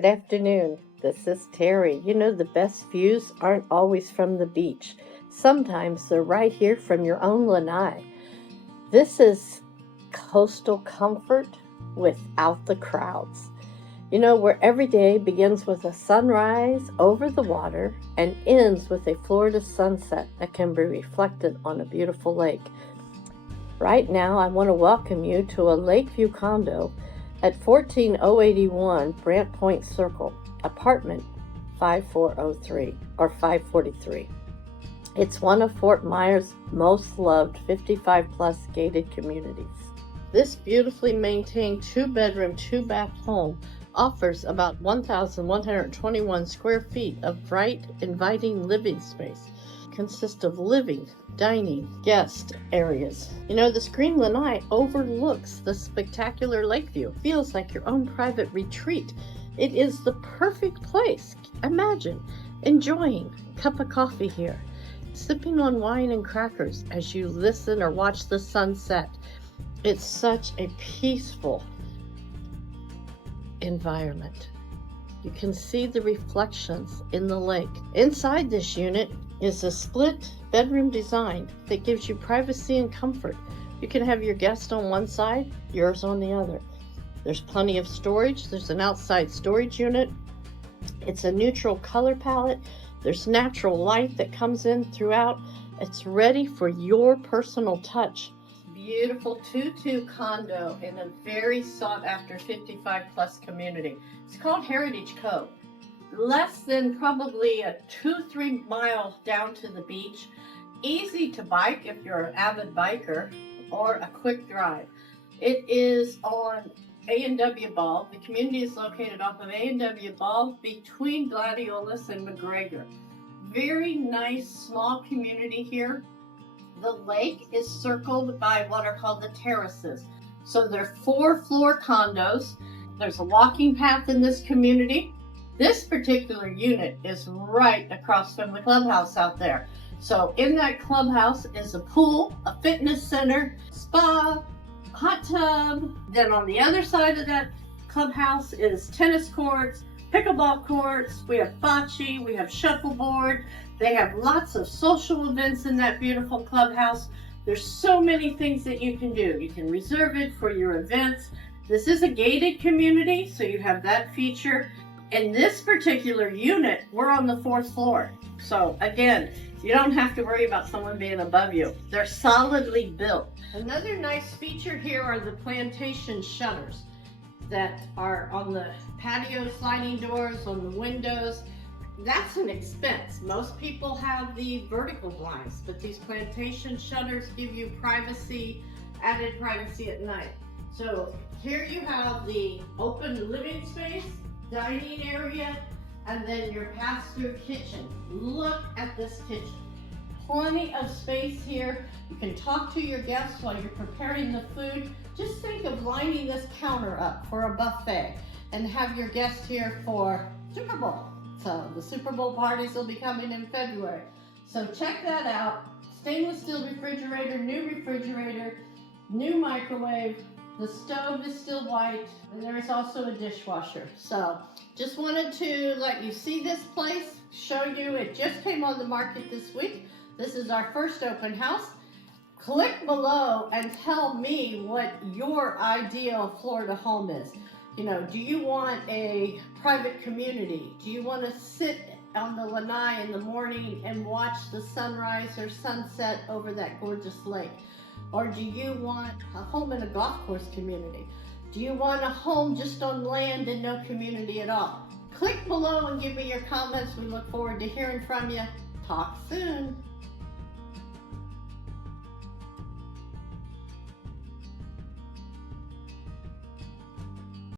Good afternoon. This is Terry. You know, the best views aren't always from the beach. Sometimes they're right here from your own lanai. This is coastal comfort without the crowds. You know, where every day begins with a sunrise over the water and ends with a Florida sunset that can be reflected on a beautiful lake. Right now, I want to welcome you to a Lakeview condo at 14081 Brant Point Circle, apartment 5403 or 543. It's one of Fort Myers' most loved 55 plus gated communities. This beautifully maintained 2-bedroom, 2-bath home offers about 1,121 square feet of bright, inviting living space. It consists of living, dining, guest areas. You know, the screen lanai overlooks the spectacular Lakeview. Feels like your own private retreat. It is the perfect place. Imagine enjoying a cup of coffee here, sipping on wine and crackers as you listen or watch the sunset. It's such a peaceful environment. You can see the reflections in the lake. Inside this unit is a split bedroom design that gives you privacy and comfort. You can have your guest on one side, yours on the other. There's plenty of storage. There's an outside storage unit. It's a neutral color palette. There's natural light that comes in throughout. It's ready for your personal touch. Beautiful 2-2 condo in a very sought after 55 plus community. It's called Heritage Cove. Less than probably a 2-3 mile down to the beach. Easy to bike if you're an avid biker, or a quick drive. It is on A&W Ball. The community is located off of A&W Ball between Gladiolus and McGregor. Very nice small community here. The lake is circled by what are called the terraces. So there are 4-floor condos. There's a walking path in this community. This particular unit is right across from the clubhouse out there. So in that clubhouse is a pool, a fitness center, spa, hot tub. Then on the other side of that clubhouse is tennis courts, pickleball courts. We have bocce, we have shuffleboard. They have lots of social events in that beautiful clubhouse. There's so many things that you can do. You can reserve it for your events. This is a gated community, so you have that feature. In this particular unit, we're on the 4th floor. So again, you don't have to worry about someone being above you. They're solidly built. Another nice feature here are the plantation shutters that are on the patio sliding doors, on the windows. That's an expense. Most people have the vertical blinds, but these plantation shutters give you privacy, added privacy at night. So here you have the open living space, dining area, and then your pass-through kitchen. Look at this kitchen. Plenty of space here. You can talk to your guests while you're preparing the food. Just think of lining this counter up for a buffet and have your guests here for Super Bowl. So the Super Bowl parties will be coming in February. So check that out. Stainless steel refrigerator, new microwave. The stove is still white, and there is also a dishwasher. So just wanted to let you see this place, show you. It just came on the market this week. This is our first open house. Click below and tell me what your ideal Florida home is. You know, do you want a private community? Do you want to sit on the lanai in the morning and watch the sunrise or sunset over that gorgeous lake? Or do you want a home in a golf course community? Do you want a home just on land and no community at all? Click below and give me your comments. We look forward to hearing from you. Talk soon.